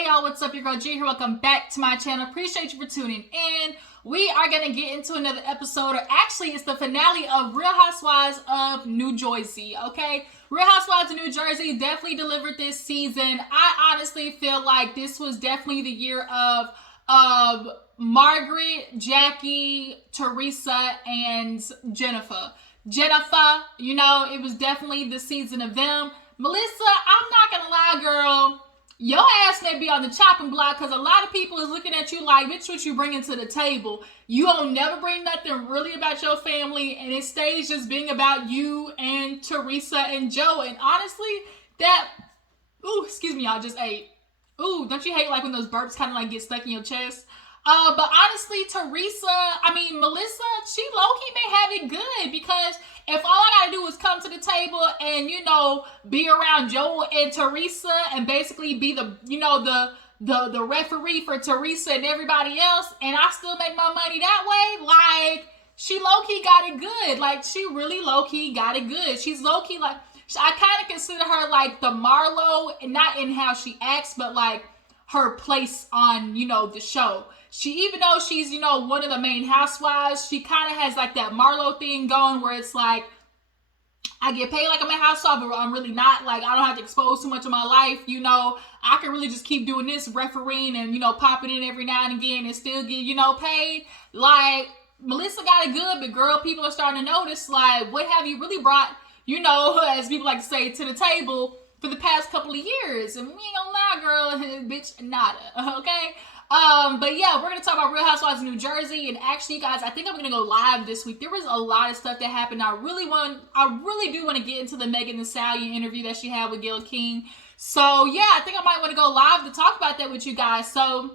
Hey y'all, what's up? Your girl G here. Welcome back to my channel. Appreciate you for tuning in. We are going to get into another episode, or actually it's the finale of Real Housewives of New Jersey, okay? Real Housewives of New Jersey definitely delivered this season. I honestly feel like this was definitely the year of Margaret, Jackie, Teresa, and Jennifer. You know, it was definitely the season of them. Melissa, I'm not going to lie, girl. Your ass may be on the chopping block because a lot of people is looking at you like, bitch, what you bringing to the table? You don't never bring nothing really about your family, and it stays just being about you and Teresa and Joe. And honestly, excuse me, y'all just ate. Ooh, don't you hate like when those burps kind of like get stuck in your chest? But honestly, Melissa, she low-key may have it good, because if all I gotta do is come to the table and, you know, be around Joe and Teresa and basically be the referee for Teresa and everybody else, and I still make my money that way, like, she low-key got it good. Like, she really low-key got it good. She's low-key, like, I kind of consider her like the Marlo, and not in how she acts, but like her place on, you know, the show. She, even though she's, you know, one of the main housewives, she kind of has like that Marlo thing going where it's like, I get paid like I'm a housewife, but I'm really not. Like, I don't have to expose too much of my life. You know, I can really just keep doing this refereeing and, you know, popping in every now and again and still get, you know, paid. Like, Melissa got it good, but girl, people are starting to notice, like, what have you really brought, you know, as people like to say, to the table for the past couple of years? And we ain't gonna lie, girl, bitch, nada, okay? But yeah, we're gonna talk about Real Housewives of New Jersey. And actually, guys, I think I'm gonna go live this week. There was a lot of stuff that happened. I really do want to get into the Megan Thee Stallion interview that she had with Gayle King. So yeah, I think I might want to go live to talk about that with you guys. So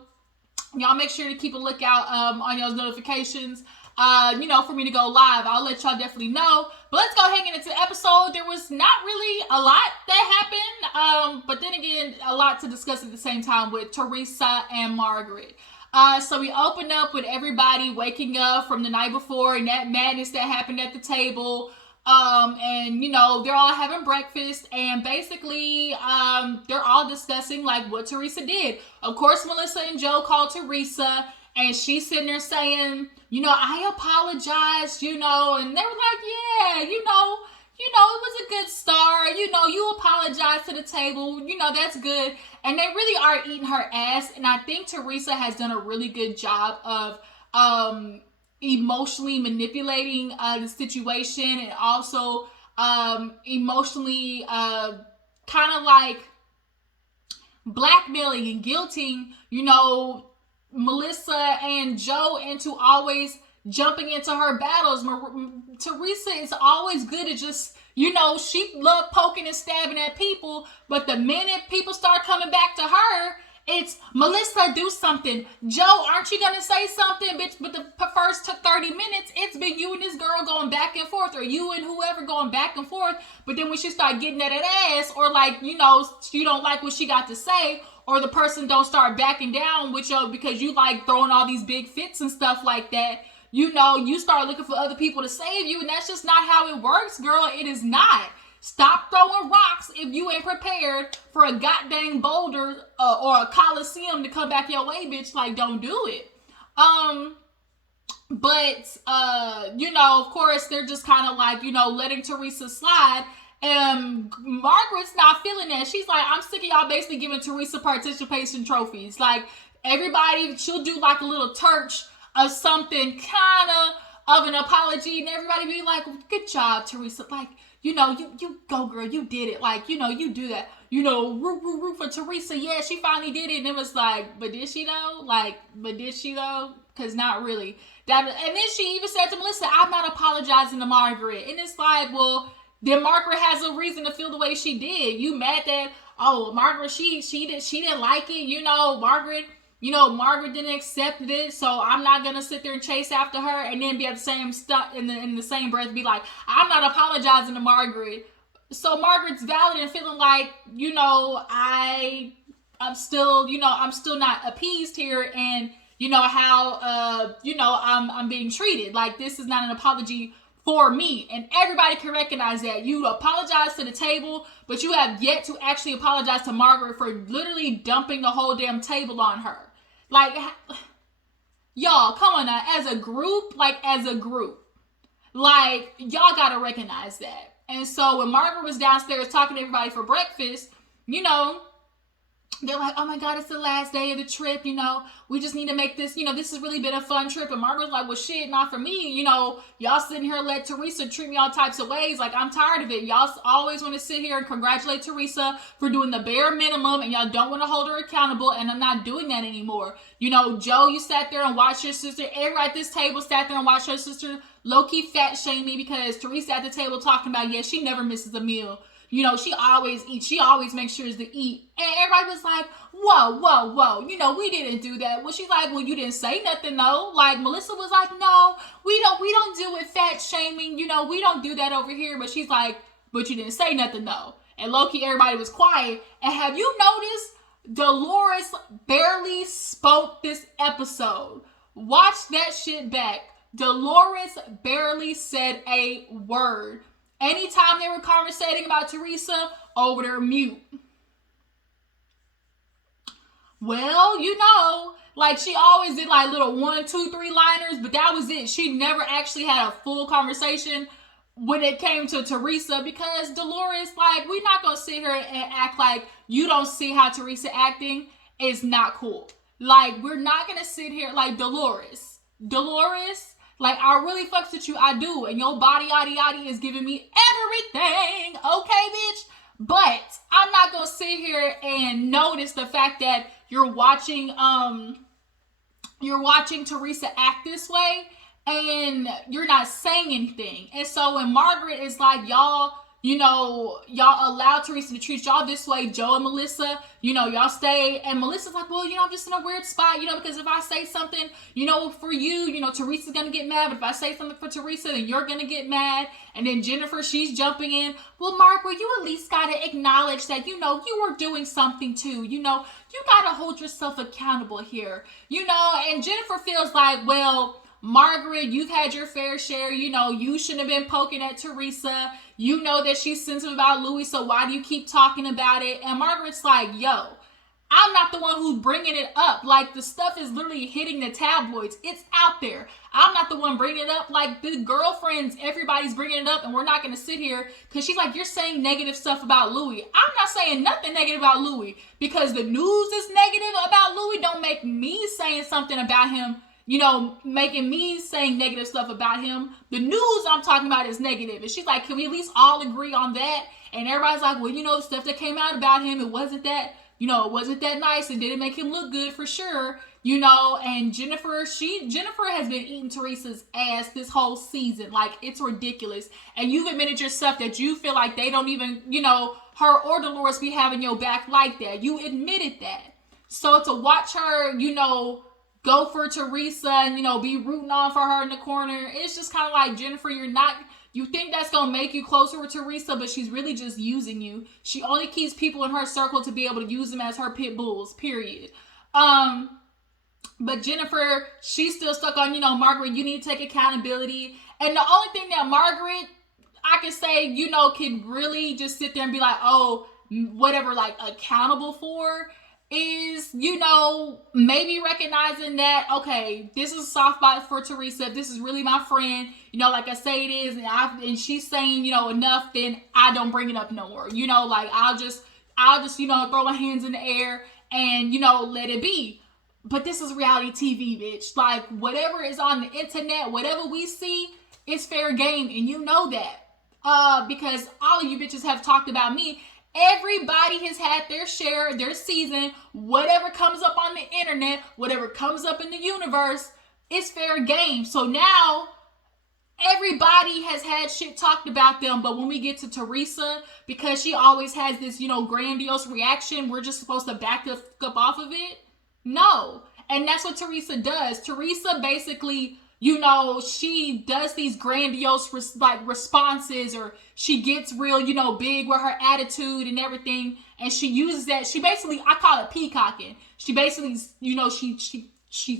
y'all make sure to keep a lookout on y'all's notifications. You know, for me to go live. I'll let y'all definitely know. But let's go ahead and get into the episode. There was not really a lot that happened. But then again, a lot to discuss at the same time with Teresa and Margaret. So we opened up with everybody waking up from the night before and that madness that happened at the table. And you know, they're all having breakfast, and basically, they're all discussing like what Teresa did. Of course, Melissa and Joe called Teresa, and she's sitting there saying, you know, I apologize, you know, and they were like, yeah, you know, it was a good start. You know, you apologize to the table. You know, that's good. And they really are eating her ass. And I think Teresa has done a really good job of emotionally manipulating the situation, and also emotionally kind of like blackmailing and guilting, you know, Melissa and Joe into always jumping into her battles. Teresa is always good at just, you know, she loved poking and stabbing at people, but the minute people start coming back to her, it's, Melissa, do something. Joe, aren't you gonna say something, bitch? But the first 30 minutes, it's been you and this girl going back and forth, or you and whoever going back and forth. But then when she start getting at that ass, or like, you know, you don't like what she got to say, or the person don't start backing down with you because you like throwing all these big fits and stuff like that, you know, you start looking for other people to save you, and that's just not how it works, girl. It is not. Stop throwing rocks if you ain't prepared for a goddamn boulder or a coliseum to come back your way, bitch. Like, don't do it. You know, of course, they're just kind of like, you know, letting Teresa slide. And Margaret's not feeling that. She's like, I'm sick of y'all basically giving Teresa participation trophies. Like, everybody, she'll do like a little church of something, kind of an apology, and everybody be like, good job, Teresa. Like, you know, you go, girl, you did it. Like, you know, you do that. You know, root for Teresa. Yeah, she finally did it. And it was like, but did she though? Like, but did she though? Because not really. And then she even said to Melissa, I'm not apologizing to Margaret. And it's like, well, then Margaret has a reason to feel the way she did. You mad that, oh, Margaret, she didn't like it. You know, Margaret didn't accept it, so I'm not gonna sit there and chase after her, and then be at the same stuff in the same breath be like, I'm not apologizing to Margaret. So Margaret's valid and feeling like, you know, I'm still not appeased here, and you know how you know I'm being treated. Like, this is not an apology for me. And everybody can recognize that. You apologize to the table, but you have yet to actually apologize to Margaret for literally dumping the whole damn table on her. Like, y'all, come on now. As a group, like, y'all gotta recognize that. And so when Margaret was downstairs talking to everybody for breakfast, you know, they're like, oh my God, it's the last day of the trip, you know, we just need to make this, you know, this has really been a fun trip. And Margaret's like, well, shit, not for me. You know, y'all sitting here let Teresa treat me all types of ways. Like, I'm tired of it. Y'all always want to sit here and congratulate Teresa for doing the bare minimum, and y'all don't want to hold her accountable, and I'm not doing that anymore. You know, Joe, you sat there and watched your sister. Everybody at this table sat there and watched her sister low-key fat shame me because Teresa at the table talking about, yeah, she never misses a meal. You know, she always eats. She always makes sure to eat. And everybody was like, whoa. You know, we didn't do that. Well, she's like, well, you didn't say nothing, though. Like, Melissa was like, no, we don't do it fat shaming. You know, we don't do that over here. But she's like, but you didn't say nothing, though. And low-key, everybody was quiet. And have you noticed Dolores barely spoke this episode? Watch that shit back. Dolores barely said a word. Anytime they were conversating about Teresa, over there mute. Well, you know, like she always did like little 1, 2, 3 liners, but that was it. She never actually had a full conversation when it came to Teresa because Dolores, like, we're not going to sit here and act like you don't see how Teresa acting is not cool. Like, we're not going to sit here like Dolores, like, I really fucks with you, I do, and your body, yaddy, is giving me everything, okay, bitch? But I'm not gonna sit here and notice the fact that you're watching Teresa act this way, and you're not saying anything. And so when Margaret is like, y'all allow Teresa to treat y'all this way, Joe and Melissa, you know, y'all stay. And Melissa's like, well, you know, I'm just in a weird spot, you know, because if I say something, you know, for you know, Teresa's going to get mad. But if I say something for Teresa, then you're going to get mad. And then Jennifer, she's jumping in. Well, Margaret, you at least got to acknowledge that, you know, you were doing something too. You know, you got to hold yourself accountable here, you know. And Jennifer feels like, well, Margaret, you've had your fair share. You know, you shouldn't have been poking at Teresa. You know that she's sensitive about Louis, so why do you keep talking about it? And Margaret's like, yo, I'm not the one who's bringing it up. Like, the stuff is literally hitting the tabloids. It's out there. I'm not the one bringing it up. Like, the girlfriends, everybody's bringing it up, and we're not going to sit here because she's like, you're saying negative stuff about Louis. I'm not saying nothing negative about Louis because the news is negative about Louis. Don't make me saying something about him, you know, making me saying negative stuff about him. The news I'm talking about is negative. And she's like, can we at least all agree on that? And everybody's like, well, you know, the stuff that came out about him, it wasn't that nice. It didn't make him look good for sure, you know. And Jennifer has been eating Teresa's ass this whole season. Like, it's ridiculous. And you've admitted yourself that you feel like they don't even, you know, her or Dolores be having your back like that. You admitted that. So to watch her, you know, go for Teresa and, you know, be rooting on for her in the corner, it's just kind of like, Jennifer, you think that's going to make you closer with Teresa, but she's really just using you. She only keeps people in her circle to be able to use them as her pit bulls, period. But Jennifer, she's still stuck on, you know, Margaret, you need to take accountability. And the only thing that Margaret, I can say, you know, can really just sit there and be like, oh, whatever, like, accountable for is, you know, maybe recognizing that, okay, this is a soft spot for Teresa. If this is really my friend, you know, like I say it is, and she's saying, you know, enough, then I don't bring it up no more. You know, like, I'll just, you know, throw my hands in the air and, you know, let it be. But this is reality TV, bitch. Like, whatever is on the internet, whatever we see, it's fair game, and you know that. Because all of you bitches have talked about me. Everybody has had their share, their season. Whatever comes up on the internet, whatever comes up in the universe, it's fair game. So now, everybody has had shit talked about them. But when we get to Teresa, because she always has this, you know, grandiose reaction, we're just supposed to back the fuck up off of it? No. And that's what Teresa does. Teresa basically, you know, she does these grandiose responses, or she gets real, you know, big with her attitude and everything, and she uses that. She basically, I call it peacocking. She basically, you know, she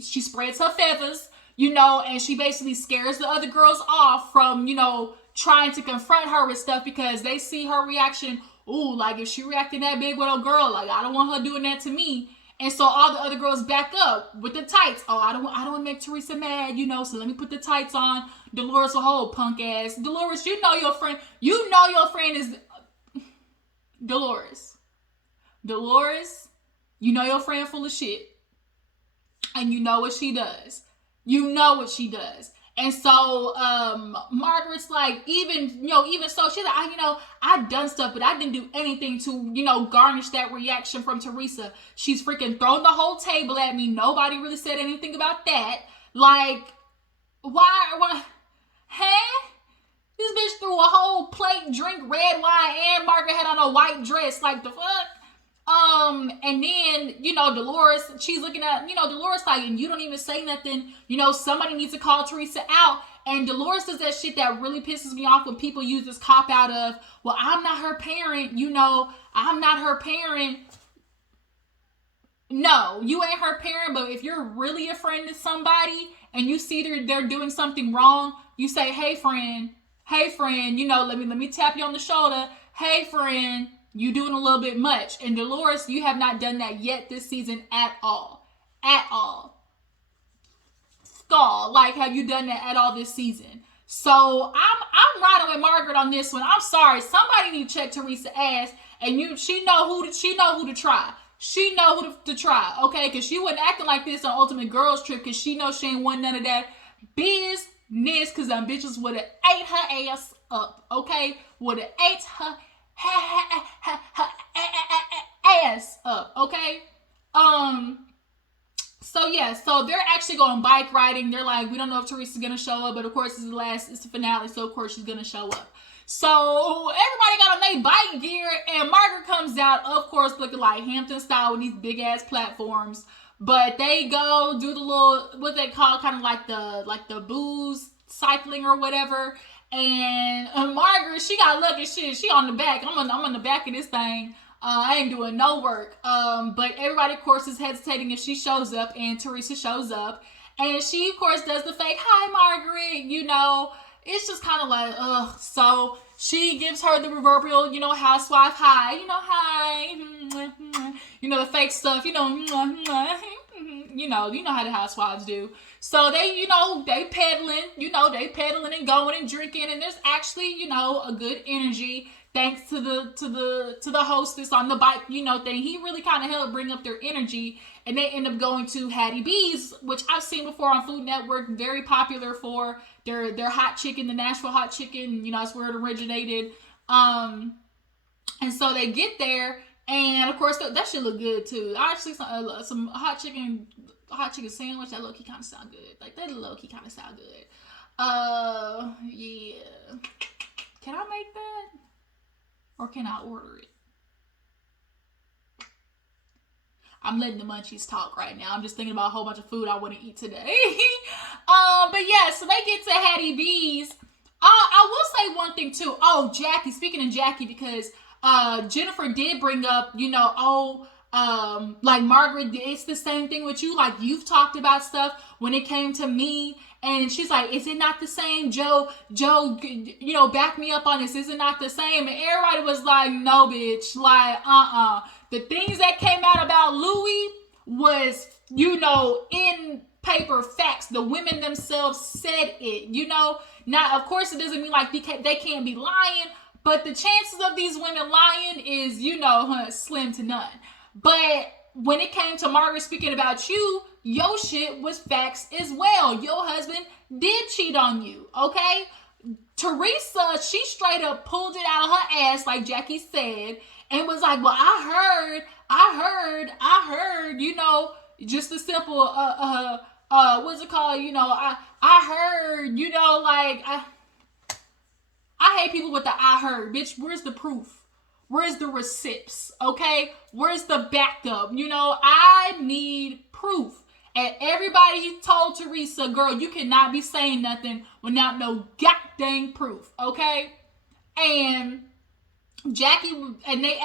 spreads her feathers, you know, and she basically scares the other girls off from, you know, trying to confront her with stuff because they see her reaction. Ooh, like if she reacting that big with a girl, like I don't want her doing that to me. And so all the other girls back up with the tights. Oh, I don't want to make Teresa mad, you know, so let me put the tights on. Dolores a whole punk ass. Dolores, you know your friend is Dolores. Dolores, you know your friend full of shit. And you know what she does. You know what she does. And so Margaret's like, even so, she's like, I've done stuff, but I didn't do anything to, you know, garnish that reaction from Teresa. She's freaking thrown the whole table at me. Nobody really said anything about that. Like, why, hey? This bitch threw a whole plate, drink red wine, and Margaret had on a white dress. Like, the fuck? And then, you know, Dolores, she's looking at, you know, Dolores like, and you don't even say nothing, you know, somebody needs to call Teresa out. And Dolores does that shit that really pisses me off when people use this cop out of, well, I'm not her parent, you know, I'm not her parent. No, you ain't her parent, but if you're really a friend to somebody and you see they're doing something wrong, you say, hey friend, you know, let me tap you on the shoulder. Hey friend, you doing a little bit much. And Dolores, you have not done that yet this season at all. At all. Skull, like, have you done that at all this season? So I'm riding with Margaret on this one. I'm sorry. Somebody need to check Teresa's ass, and she know who to try. She know who to try, okay? Because she wasn't acting like this on Ultimate Girls Trip because she know she ain't want none of that business because them bitches would have ate her ass up, okay? Would have ate her ass up, okay? So yeah, so they're actually going bike riding. They're like, we don't know if Teresa's gonna show up, but of course it's the finale, so of course she's gonna show up. So everybody got on their bike gear, and Margaret comes out, of course, looking like Hampton style with these big ass platforms. But they go do the little, what they call kind of like the booze cycling or whatever. And Margaret, she got lucky shit. She on the back. I'm on the back of this thing. I ain't doing no work. But everybody, of course, is hesitating if she shows up, and Teresa shows up. And she, of course, does the fake, hi, Margaret, you know. It's just kind of like, ugh. So she gives her the proverbial, you know, housewife hi. You know, hi. You know, the fake stuff, you know. You know how the housewives do. So they peddling, they peddling and going and drinking. And there's actually, you know, a good energy thanks to the hostess on the bike, you know, thing. He really kind of helped bring up their energy. And they end up going to Hattie B's, which I've seen before on Food Network. Very popular for their hot chicken, the Nashville hot chicken. You know, that's where it originated. And so they get there, and of course that shit look good too. Actually, some hot chicken sandwich that low key kind of sound good. Like that low key kind of sound good. Yeah. Can I make that, or can I order it? I'm letting the munchies talk right now. I'm just thinking about a whole bunch of food I want to eat today. But yeah, so they get to Hattie B's. I will say one thing too. Oh, Jackie. Speaking of Jackie, because Jennifer did bring up, you know, like Margaret, it's the same thing with you. Like you've talked about stuff when it came to me. And she's like, is it not the same? Joe, you know, back me up on this. Is it not the same? And everybody was like, no, bitch. Like, The things that came out about Louis was, you know, in paper facts. The women themselves said it, you know. Now, of course, it doesn't mean like they can't be lying, but the chances of these women lying is, you know, slim to none. But when it came to Margaret speaking about you, your shit was facts as well. Your husband did cheat on you, okay? Teresa, she straight up pulled it out of her ass, like Jackie said, and was like, well, I heard, you know, just a simple, what's it called? You know, I heard, you know, like, I hate people with the I heard. Bitch, where's the proof? Where's the receipts? Okay? Where's the backup? You know, I need proof. And everybody told Teresa, girl, you cannot be saying nothing without no goddamn proof. Okay? And Jackie, and they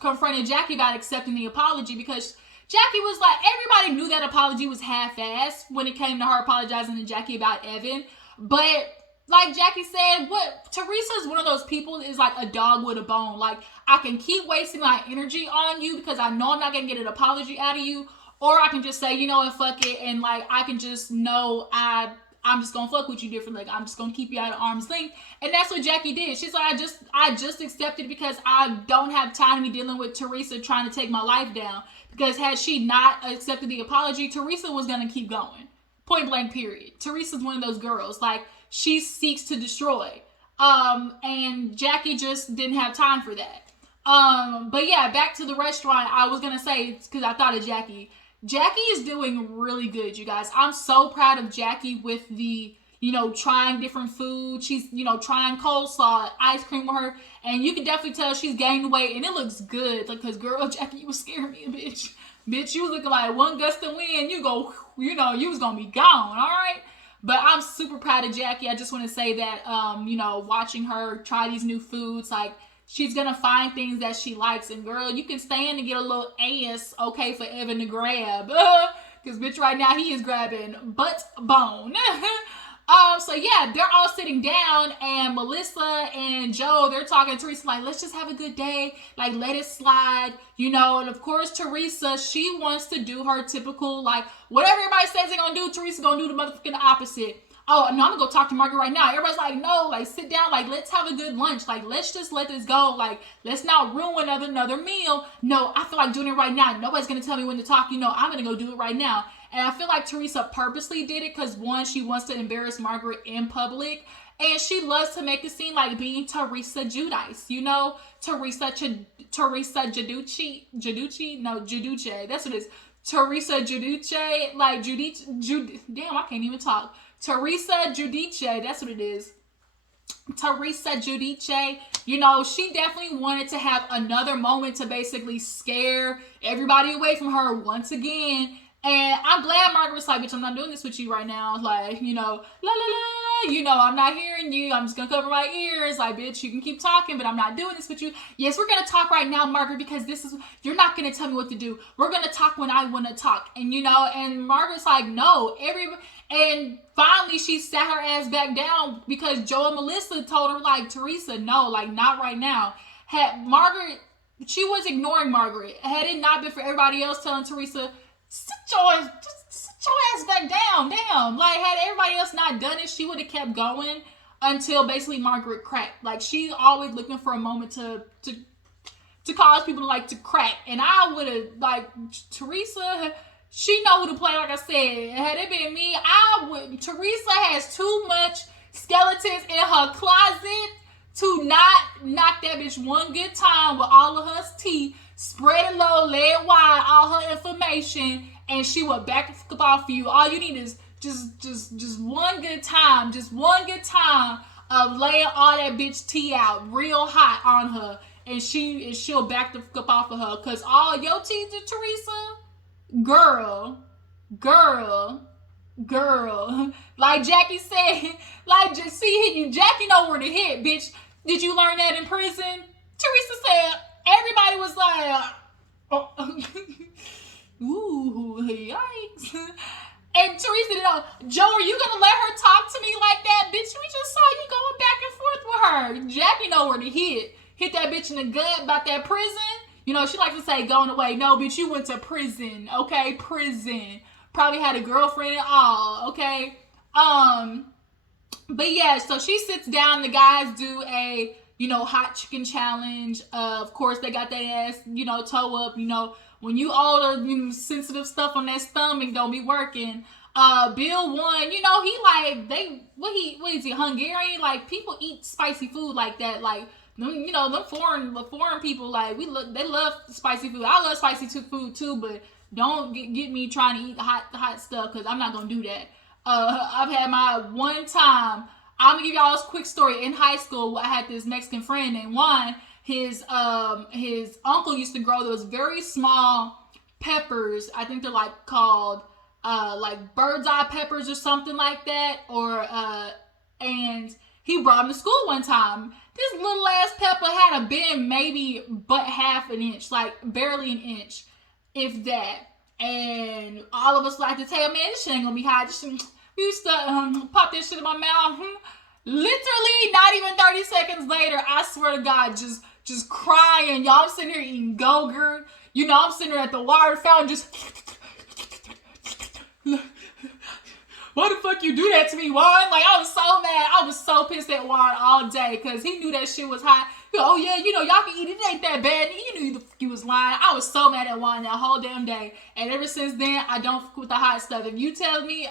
confronted Jackie about accepting the apology because Jackie was like, everybody knew that apology was half-assed when it came to her apologizing to Jackie about Evan. But like Jackie said, what Teresa is one of those people is like a dog with a bone. Like, I can keep wasting my energy on you because I know I'm not going to get an apology out of you. Or I can just say, you know what, fuck it. And like, I can just know I'm just going to fuck with you differently. Like, I'm just going to keep you out of arm's length. And that's what Jackie did. She's like, I just accepted because I don't have time to be dealing with Teresa trying to take my life down. Because had she not accepted the apology, Teresa was going to keep going. Point blank, period. Teresa's one of those girls. Like, she seeks to destroy. And Jackie just didn't have time for that. But yeah, back to the restaurant. I was going to say, because I thought of Jackie. Jackie is doing really good, you guys. I'm so proud of Jackie with the, trying different food. She's, trying coleslaw, ice cream with her. And you can definitely tell she's gained weight. And it looks good. Like, because, girl, Jackie, you was scaring me a bitch. Bitch, you was looking like one gust of wind. You was going to be gone, all right? But I'm super proud of Jackie. I just want to say that, watching her try these new foods, like, she's going to find things that she likes. And, girl, you can stand and get a little ass, okay, for Evan to grab. Because, bitch, right now he is grabbing butt bone. So, yeah, they're all sitting down. And Melissa and Joe, they're talking to Teresa like, let's just have a good day. Like, let it slide. And, of course, Teresa, she wants to do her typical, like, whatever everybody says they're going to do, Teresa's going to do the motherfucking opposite. Oh, no, I'm going to go talk to Margaret right now. Everybody's like, no, like, sit down. Like, let's have a good lunch. Like, let's just let this go. Like, let's not ruin another meal. No, I feel like doing it right now. Nobody's going to tell me when to talk. I'm going to go do it right now. And I feel like Teresa purposely did it because, one, she wants to embarrass Margaret in public. And she loves to make it seem like being Teresa Giudice. Teresa Giudice? No, Giudice. That's what it is. Teresa Giudice. Like, damn, I can't even talk. Teresa Giudice, that's what it is. Teresa Giudice, she definitely wanted to have another moment to basically scare everybody away from her once again. And I'm glad Margaret was like, bitch, I'm not doing this with you right now. Like, la la la, I'm not hearing you. I'm just going to cover my ears. Like, bitch, you can keep talking, but I'm not doing this with you. Yes, we're going to talk right now, Margaret, because you're not going to tell me what to do. We're going to talk when I want to talk. And, and Margaret's like, no, and finally she sat her ass back down because Joe and Melissa told her, like, Teresa, no, like, not right now. She was ignoring Margaret. Had it not been for everybody else telling Teresa, sit your ass back down. Damn. Like, had everybody else not done it, she would have kept going until basically Margaret cracked. Like, she's always looking for a moment to cause people to crack. And I would have, like, Teresa, she know who to play, like I said. Had it been me, Teresa has too much skeletons in her closet to not knock that bitch one good time with all of her tea. Spread it low, lay it wide, all her information, and she will back up off you. All you need is just one good time. Just one good time of laying all that bitch tea out real hot on her. And she'll back the fuck up off of her. Because all your tea to Teresa, girl. Like Jackie said, like, just see you. Jackie know where to hit, bitch. Did you learn that in prison? Teresa said, everybody was like, oh. Ooh, yikes. And Teresa did Joe, are you going to let her talk to me like that? Bitch, we just saw you going back and forth with her. Jackie know where to hit. Hit that bitch in the gut about that prison. She likes to say going away. No, bitch, you went to prison. Okay, prison. Probably had a girlfriend and all. Okay. But yeah, so she sits down. The guys do a, hot chicken challenge. Of course, they got their ass, toe up. When you all the sensitive stuff on that stomach don't be working. Bill won. He like what is he, Hungarian? Like, people eat spicy food like that. Like, them foreign people, like, they love spicy food. I love spicy food too, but don't get me trying to eat hot stuff, because I'm not gonna do that. I've had my one time. I'm gonna give y'all this quick story. In high school, I had this Mexican friend named Juan. His uncle used to grow those very small peppers. I think they're like called like bird's eye peppers or something like that. And he brought them to school one time. This little ass pepper had been maybe but half an inch, like barely an inch, if that. And all of us like to tell, man, this shit ain't gonna be hot. This shit, we used to pop this shit in my mouth. Literally, not even 30 seconds later, I swear to God, just crying. Y'all, I'm sitting here eating Gorga. You know, I'm sitting here at the water fountain, just. Why the fuck you do that to me, Juan? Like, I was so mad. I was so pissed at Juan all day because he knew that shit was hot. He go, oh, yeah, you know, y'all can eat it. It ain't that bad. You knew he was lying. I was so mad at Juan that whole damn day. And ever since then, I don't fuck with the hot stuff. If you tell me,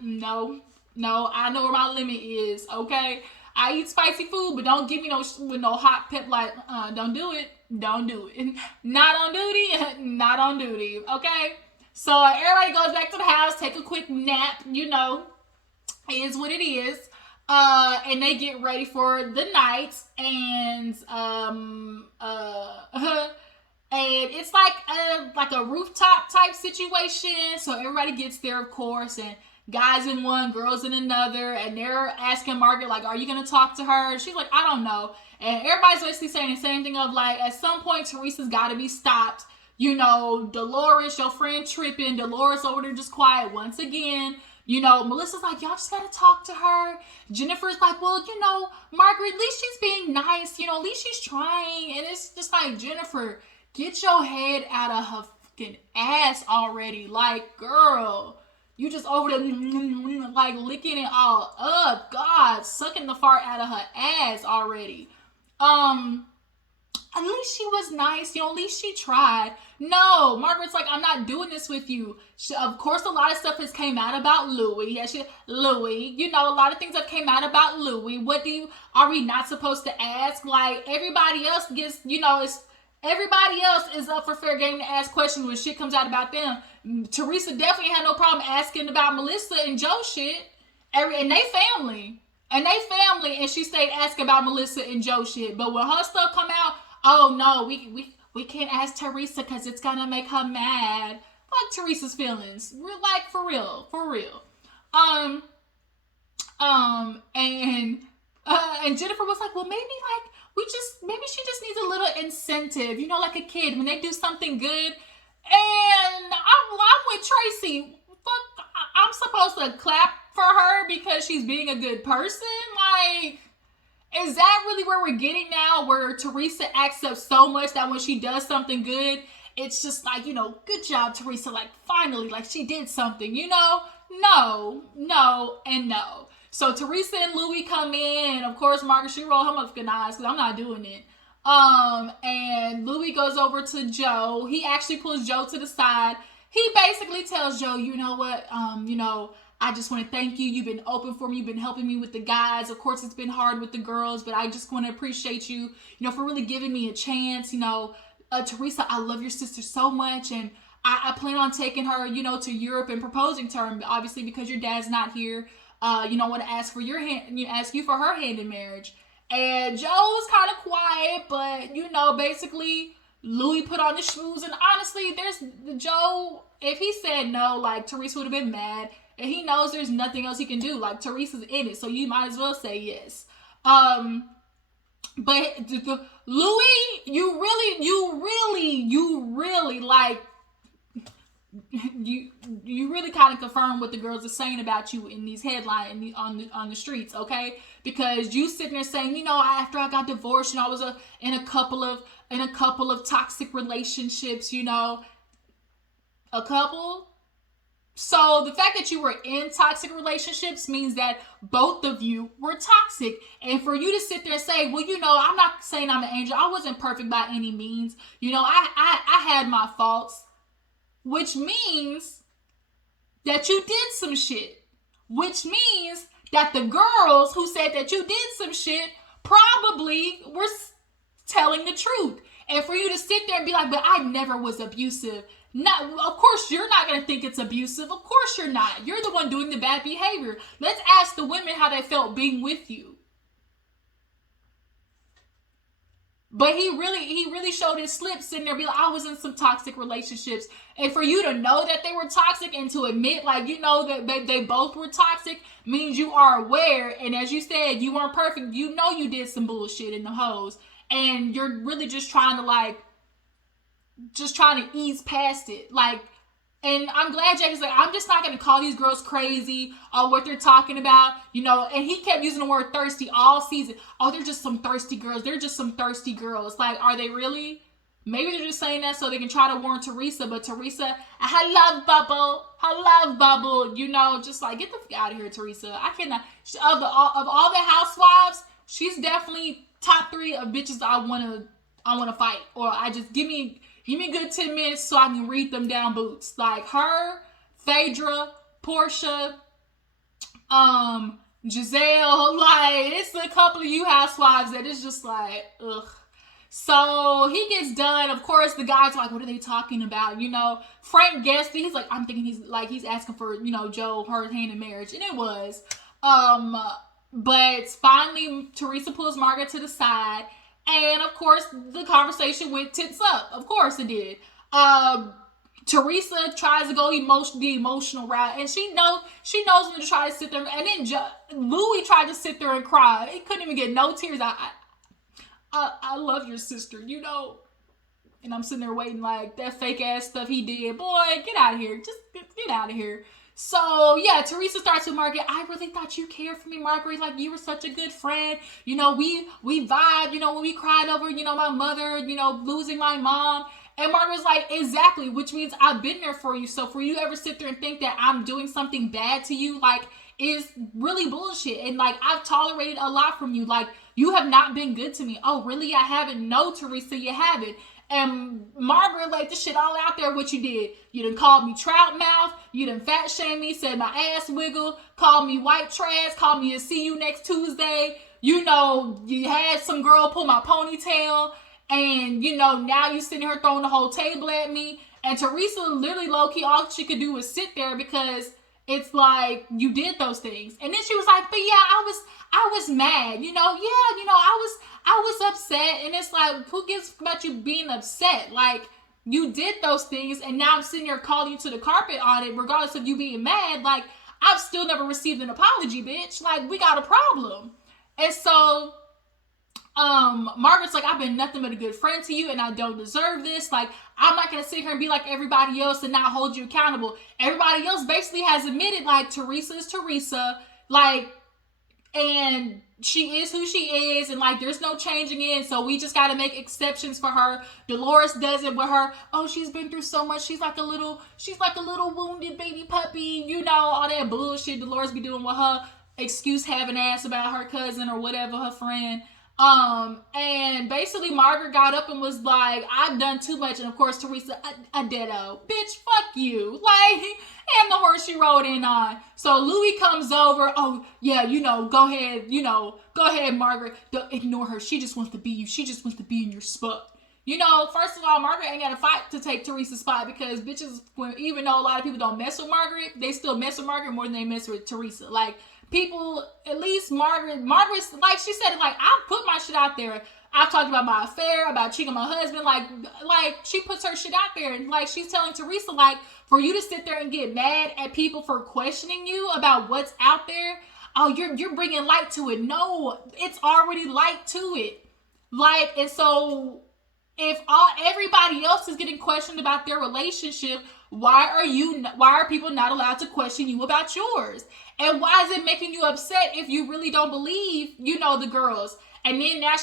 no, I know where my limit is, okay? I eat spicy food, but don't give me with no hot pep. Like, don't do it. Don't do it. Not on duty. Not on duty, okay? So everybody goes back to the house, take a quick nap, you know, it is what it is. And they get ready for the night, and it's like a rooftop type situation. So everybody gets there, of course, and guys in one, girls in another, and they're asking Margaret, like, are you gonna talk to her? She's like, I don't know. And everybody's basically saying the same thing of, like, at some point Teresa's got to be stopped. You know, Dolores, your friend tripping. Dolores over there just quiet once again. You know, Melissa's like, y'all just gotta talk to her. Jennifer's like, well, you know, Margaret, at least she's being nice. You know, at least she's trying. And it's just like, Jennifer, get your head out of her fucking ass already. Like, girl, you just over there, like, licking it all up. God, sucking the fart out of her ass already. At least she was nice, you know, at least she tried. No, Margaret's like, I'm not doing this with you. Of course, a lot of stuff has came out about Louis. Louis, you know, a lot of things have came out about Louis. Are we not supposed to ask? Like, everybody else gets, you know, everybody else is up for fair game to ask questions when shit comes out about them. Teresa definitely had no problem asking about Melissa and Joe shit. And they family. And she stayed asking about Melissa and Joe shit. But when her stuff come out, oh no, we can't ask Teresa because it's gonna make her mad. Fuck Teresa's feelings. We're like, for real. And Jennifer was like, well, maybe she just needs a little incentive, you know, like a kid when they do something good. And I'm with Tracy. Fuck, I'm supposed to clap for her because she's being a good person? Like, is that really where we're getting now, where Teresa accepts so much that when she does something good, it's just like, you know, good job, Teresa, like, finally, like, she did something, you know? No, and no. So Teresa and Louis come in, and of course, Margaret, she rolled her motherfucking eyes, because I'm not doing it. And Louis goes over to Joe. He actually pulls Joe to the side. He basically tells Joe, you know what, you know, I just want to thank you. You've been open for me. You've been helping me with the guys. Of course, it's been hard with the girls, but I just want to appreciate you, you know, for really giving me a chance. You know, Teresa, I love your sister so much, and I plan on taking her, you know, to Europe and proposing to her. Obviously, because your dad's not here, you know, I want to ask for your hand, ask you for her hand in marriage. And Joe was kind of quiet, but, you know, basically Louis put on the shoes. And honestly, Joe, if he said no, like, Teresa would have been mad. And he knows there's nothing else he can do. Like, Teresa's in it, so you might as well say yes. But Louis, you really like, you really kind of confirm what the girls are saying about you in these headlines on the streets, okay? Because you sitting there saying, you know, after I got divorced, you know, I was in a couple of toxic relationships, you know, a couple. So the fact that you were in toxic relationships means that both of you were toxic. And for you to sit there and say, well, you know, I'm not saying I'm an angel. I wasn't perfect by any means. You know, I had my faults, which means that you did some shit, which means that the girls who said that you did some shit probably were telling the truth. And for you to sit there and be like, but I never was abusive. Of course, you're not going to think it's abusive. Of course you're not. You're the one doing the bad behavior. Let's ask the women how they felt being with you. But he really showed his slip sitting there, be like, I was in some toxic relationships. And for you to know that they were toxic and to admit, like, you know, that they both were toxic means you are aware. And as you said, you weren't perfect. You know you did some bullshit in the hoes. And you're really just trying to ease past it. Like, And I'm glad Jack is like, I'm just not going to call these girls crazy on what they're talking about, you know. And he kept using the word thirsty all season. Oh, they're just some thirsty girls. They're just some thirsty girls. Like, are they really? Maybe they're just saying that so they can try to warn Teresa. But Teresa, I love Bubble. You know, just like, get the fuck out of here, Teresa. I cannot. Of all the housewives, she's definitely top 3 of bitches I wanna fight. Or I just give me a good 10 minutes so I can read them down boots. Like her, Phaedra, Portia, Giselle. Like, it's a couple of you housewives that is just like, ugh. So he gets done. Of course, the guys are like, what are they talking about? You know, Frank guessed it. He's like, I'm thinking he's asking for, you know, Joe, her hand in marriage. And it was. But finally, Teresa pulls Margaret to the side. And of course, the conversation went tits up. Of course it did. Teresa tries to go the emotional route, and she knows when to try to sit there. And then Louis tried to sit there and cry. He couldn't even get no tears. I love your sister, you know. And I'm sitting there waiting like that fake ass stuff he did. Boy, get out of here. Just get out of here. So, yeah, Teresa starts with Margaret. I really thought you cared for me, Margaret. Like, you were such a good friend. You know, we vibed, you know, when we cried over, you know, my mother, you know, losing my mom. And Margaret's like, exactly, which means I've been there for you. So for you to ever sit there and think that I'm doing something bad to you, like, is really bullshit. And, like, I've tolerated a lot from you. Like, you have not been good to me. Oh, really? I haven't? No, Teresa, you haven't. And Margaret laid the shit all out there what you did. You done called me trout mouth. You done fat shamed me, said my ass wiggle, called me white trash, called me to see you next Tuesday. You know, you had some girl pull my ponytail. And, you know, now you sitting here throwing the whole table at me. And Teresa literally low-key, all she could do was sit there because it's like you did those things. And then she was like, but yeah, I was mad. You know, yeah, you know, I was upset. And it's like, who gives about you being upset? Like, you did those things, and now I'm sitting here calling you to the carpet on it, regardless of you being mad. Like, I've still never received an apology, bitch. Like, we got a problem. And so, Margaret's like, I've been nothing but a good friend to you, and I don't deserve this. Like, I'm not gonna sit here and be like everybody else and not hold you accountable. Everybody else basically has admitted, like, Teresa is Teresa. Like, and she is who she is, and like there's no changing it. So we just got to make exceptions for her. Dolores does it with her. Oh, she's been through so much. She's like a little wounded baby puppy. You know, all that bullshit Dolores be doing with her excuse having ass about her cousin or whatever, her friend. And basically Margaret got up and was like, I've done too much. And of course Teresa, a ditto. Bitch, fuck you. Like, and the horse she rode in on. So Louis comes over. Oh, yeah, you know, go ahead, Margaret. Don't ignore her. She just wants to be you. She just wants to be in your spot. You know, first of all, Margaret ain't got to fight to take Teresa's spot because bitches, even though a lot of people don't mess with Margaret, they still mess with Margaret more than they mess with Teresa. Like, people, at least Margaret's, like she said, like, I put my shit out there. I've talked about my affair, about cheating on my husband. Like she puts her shit out there. And, like, she's telling Teresa, like, for you to sit there and get mad at people for questioning you about what's out there, oh, you're bringing light to it. No, it's already light to it. Like, and so if everybody else is getting questioned about their relationship, why are people not allowed to question you about yours? And why is it making you upset if you really don't believe, you know, the girls? And then now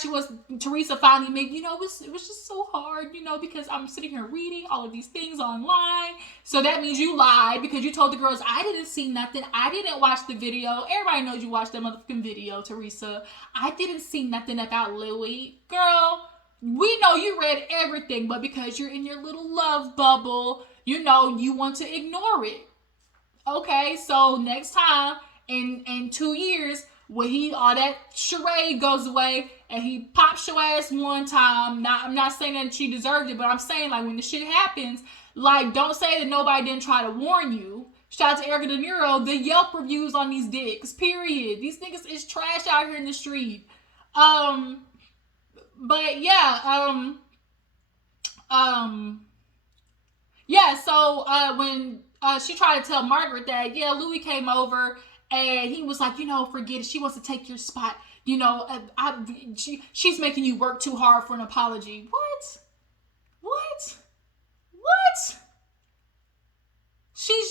Teresa finally made, you know, it was just so hard, you know, because I'm sitting here reading all of these things online. So that means you lied because you told the girls, I didn't see nothing. I didn't watch the video. Everybody knows you watched that motherfucking video, Teresa. I didn't see nothing about Louis. Girl, we know you read everything, but because you're in your little love bubble, you know, you want to ignore it. Okay, so next time, in 2 years, when all that charade goes away and he pops your ass one time, I'm not saying that she deserved it, but I'm saying, like, when the shit happens, like, don't say that nobody didn't try to warn you. Shout out to Erica De Niro, the Yelp reviews on these dicks, period. These niggas is trash out here in the street. But yeah, yeah, so when she tried to tell Margaret that, yeah, Louis came over and he was like, you know, forget it. She wants to take your spot. You know, she's making you work too hard for an apology. What?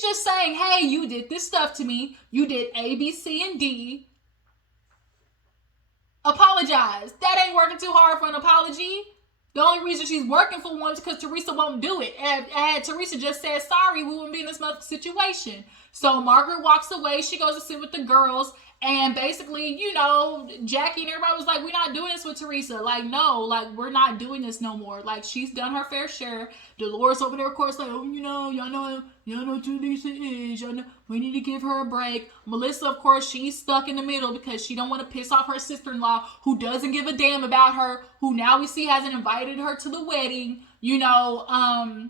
just saying, hey, you did this stuff to me. You did A, B, C, and D. Apologize. That ain't working too hard for an apology. The only reason she's working for one is because Teresa won't do it. And had Teresa just said sorry, we wouldn't be in this situation. So Margaret walks away. She goes to sit with the girls. And basically, you know, Jackie and everybody was like, we're not doing this with Teresa. Like, no, like, we're not doing this no more. Like, she's done her fair share. Dolores over there, of course, like, oh, you know, y'all know Teresa is. Y'all know, we need to give her a break. Melissa, of course, she's stuck in the middle because she don't want to piss off her sister-in-law, who doesn't give a damn about her, who now we see hasn't invited her to the wedding. You know,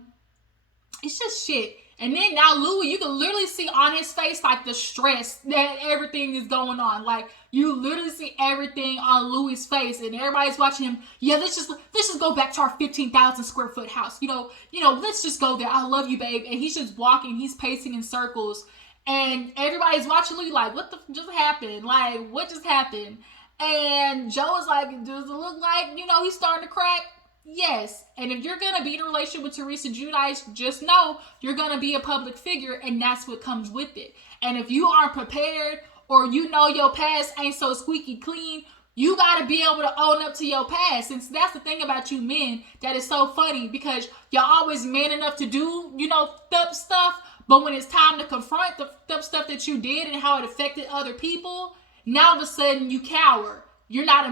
it's just shit. And then now Louis, you can literally see on his face like the stress that everything is going on. Like, you literally see everything on Louis' face, and everybody's watching him. Yeah, let's just go back to our 15,000 square foot house. You know, let's just go there. I love you, babe. And he's just walking, he's pacing in circles, and everybody's watching Louis like, what the just happened? Like, what just happened? And Joe is like, does it look like, you know, he's starting to crack? Yes. And if you're going to be in a relationship with Teresa Giudice, just know you're going to be a public figure, and that's what comes with it. And if you aren't prepared, or you know your past ain't so squeaky clean, you got to be able to own up to your past. And that's the thing about you men that is so funny, because you're always man enough to do, you know, stuff. But when it's time to confront the stuff that you did and how it affected other people, now all of a sudden you cower. You're not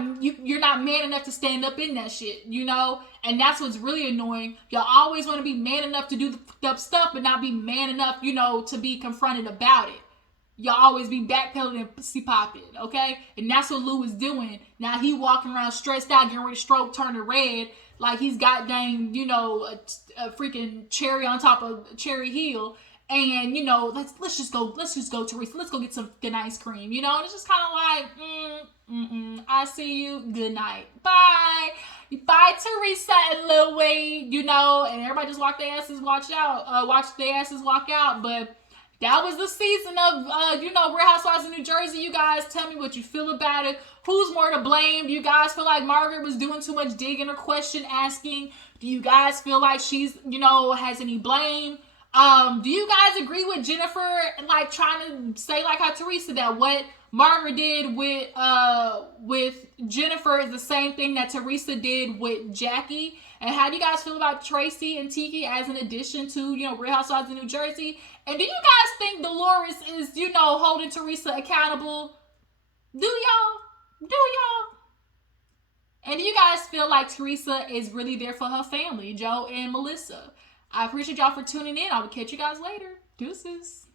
man enough to stand up in that shit, you know? And that's what's really annoying. Y'all always want to be man enough to do the fucked up stuff, but not be man enough, you know, to be confronted about it. Y'all always be backpedaling and pussy popping, okay? And that's what Lou is doing. Now he walking around stressed out, getting ready to stroke, turning red, like he's got dang, you know, a freaking cherry on top of Cherry Hill. And, you know, let's just go, Teresa. Let's go get some good ice cream, you know? And it's just kind of like, I see you. Good night. Bye. Bye, Teresa and Lil Wade, you know? And everybody just watch their asses walk out. But that was the season of, you know, Real Housewives of New Jersey. You guys tell me what you feel about it. Who's more to blame? Do you guys feel like Margaret was doing too much digging or question asking? Do you guys feel like she's, you know, has any blame? Do you guys agree with Jennifer, like, trying to say, like how Teresa, that what Margaret did with Jennifer is the same thing that Teresa did with Jackie? And how do you guys feel about Tracy and Tiki as an addition to, you know, Real Housewives of New Jersey? And do you guys think Dolores is, you know, holding Teresa accountable? Do y'all? And do you guys feel like Teresa is really there for her family, Joe and Melissa? I appreciate y'all for tuning in. I will catch you guys later. Deuces.